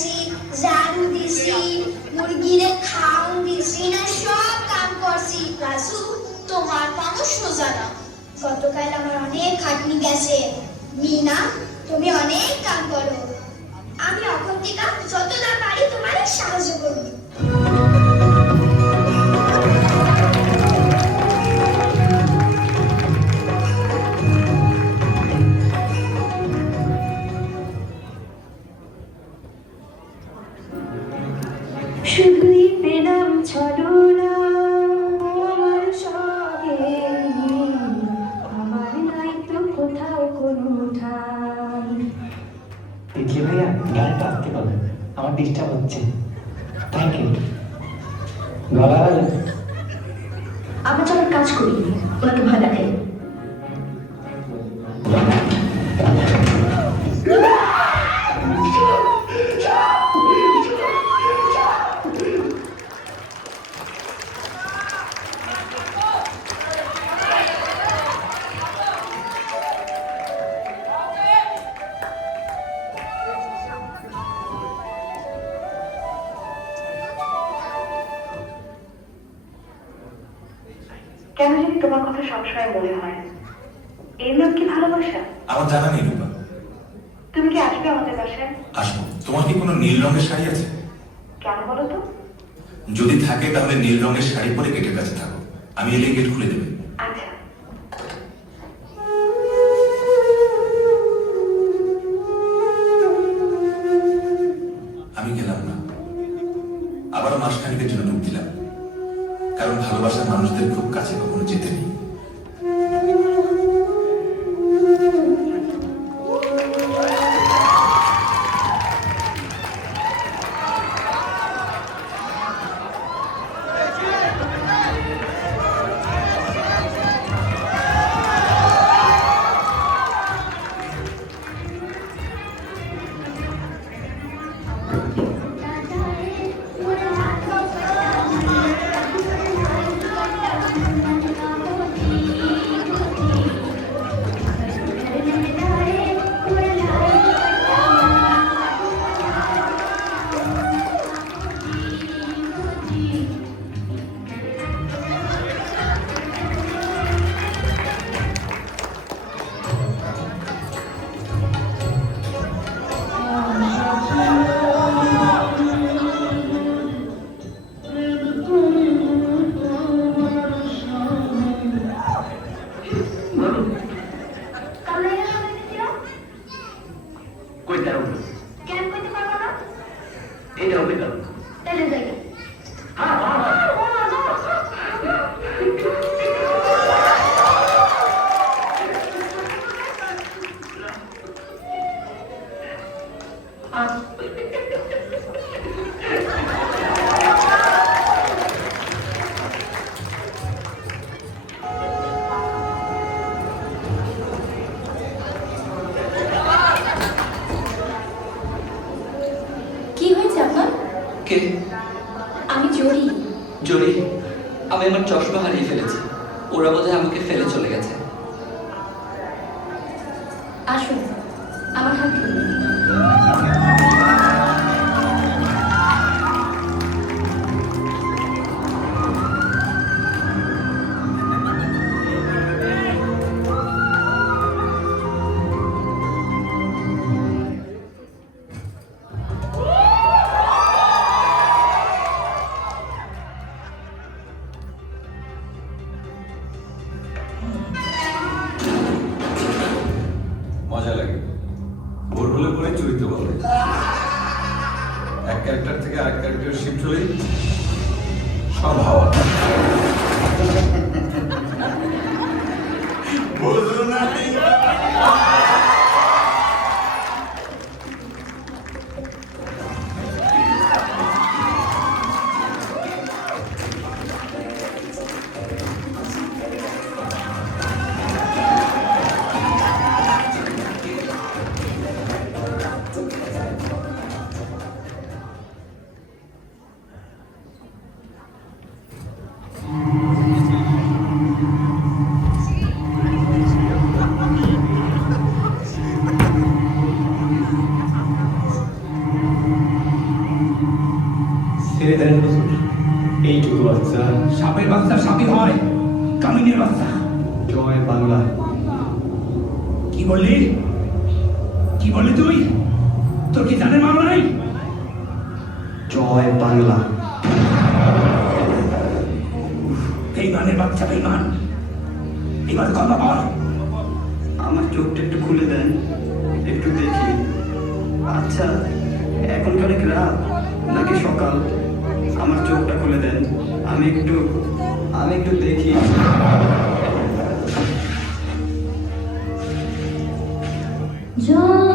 দিছি, ঝাড়ু দিছি, মুরগিরে খাওন দিছি, না সব কাম করছি। রাজু, তোমার কামও সোজা না। গতকাল আমার অনেক খাটনি গেছে। মিনা, তুমি অনেক কাম করো। আমি অখন্তিকা যতটা পারি তোমার সাহায্য করব। শুধুই পেলাম ছলনা আমার সঙ্গে, আমার নাই তো কোথাও কোনো ঠাই। দেখলে ভাইয়া, গানটা আসতে পারবে, আমার ডিস্টার্ব হচ্ছে। Thank you. গলা আমরা চলো কাজ করি, ওনাকে ভয় দেখাই। কেন জানি তোমার কথা সবসময় মনে হয়। এই লোক কি ভালোবাসা? আমার জানা নেই রূপা। তুমি কি আসবে আমাদের বাসায়? আসবো। তোমার কি কোনো নীল রঙের শাড়ি আছে? কেন বলো তো? যদি থাকে তাহলে নীল রঙের শাড়ি পরে গেটের কাছে থাকো, আমি এলে গেট খুলে দেবে। আচ্ছা। আমি গেলাম না, আবারও মাসখানেকের জন্য ঢুক দিলাম, কারণ ভালোবাসার মানুষদের খুব কাছে কখনো যেতে নেই। আমি জড়ি। জড়ি, আমি আমার চশমা হারিয়ে ফেলেছি। ওরা বোধহয় আমাকে ফেলে চলে গেছে। আসুন, আমার হাত ধরুন। মজা লাগে, ভোর হলে পরে চরিত্র বলে, এক ক্যারেক্টার থেকে আরেক ক্যারেক্টার শিফট হলেই সব হাওয়া। বুঝলো না? ছেড়ে দেন হুজুর। এইটুকু বাচ্চা। সাপের বাচ্চা সাপই হয়, কামিনের বাচ্চা। জয় বাংলা। কি বললি? কি বললি তুই? তোর কি জানের মামলা নাই? জয় বাংলা। বেইমানের বাচ্চা, বেইমান। এবার কথা বল। আমার চোখটা একটু খুলে দেন, একটু দেখি। আচ্ছা, এখনকার কি রাত নাকি সকাল? আমার চোখটা খুলে দেন, আমি একটু দেখি। জয়